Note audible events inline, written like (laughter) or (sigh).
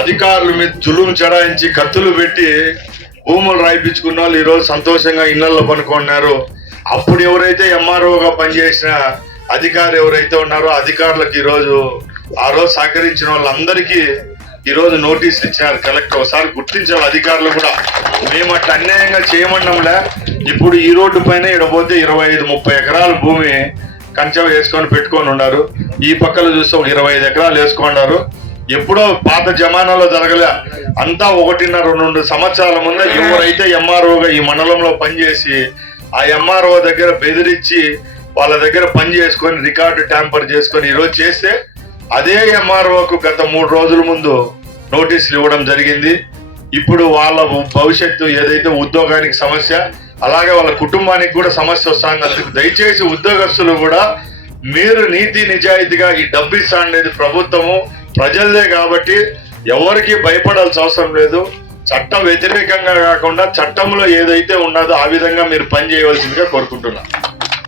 అధికారుల మీద జులుం చడాయించి కత్తులు పెట్టి భూములు రాయిపించుకున్న వాళ్ళు ఈరోజు సంతోషంగా ఇళ్ళలో పనుకున్నారు. అప్పుడు ఎవరైతే ఎంఆర్ఓగా పనిచేసిన అధికారులు ఎవరైతే ఉన్నారో అధికారులకు ఈరోజు ఆ రోజు సహకరించిన వాళ్ళందరికీ ఈరోజు నోటీసులు ఇచ్చినారు కలెక్టర్. ఒకసారి గుర్తించాలి అధికారులు కూడా. మేము అట్లా అన్యాయంగా చేయమన్నాంలే ఇప్పుడు ఈ రోడ్డు పైన ఇడపోతే ఇరవై ఐదు ముప్పై ఎకరాల భూమి కంచె వేసుకొని పెట్టుకొని ఉన్నారు. ఈ పక్కన చూస్తే ఒక ఇరవై ఐదు ఎకరాలు వేసుకున్నారు ఎప్పుడో పాత జమానాలో జరగలే. అంతా ఒకటిన్నర రెండు సంవత్సరాల ముందు (laughs) ఎవరైతే ఎంఆర్ఓగా ఈ మండలంలో పనిచేసి ఆ ఎంఆర్ఓ దగ్గర బెదిరించి వాళ్ళ దగ్గర పని చేసుకొని రికార్డు ట్యాంపర్ చేసుకొని ఈరోజు చేస్తే అదే ఎంఆర్ఓకు గత మూడు రోజుల ముందు నోటీసులు ఇవ్వడం జరిగింది. ఇప్పుడు వాళ్ళ భవిష్యత్తు ఏదైతే ఉద్యోగానికి సమస్య అలాగే వాళ్ళ కుటుంబానికి కూడా సమస్య వస్తుంది. అందుకు దయచేసి ఉద్యోగస్తులు కూడా మీరు నీతి నిజాయితీగా ఈ డబ్బు ఇస్తా అనేది ప్రభుత్వము ప్రజలదే కాబట్టి ఎవరికి భయపడాల్సిన అవసరం లేదు. చట్టం వ్యతిరేకంగా కాకుండా చట్టంలో ఏదైతే ఉన్నదో ఆ విధంగా మీరు పని చేయవలసిందిగా కోరుకుంటున్నాను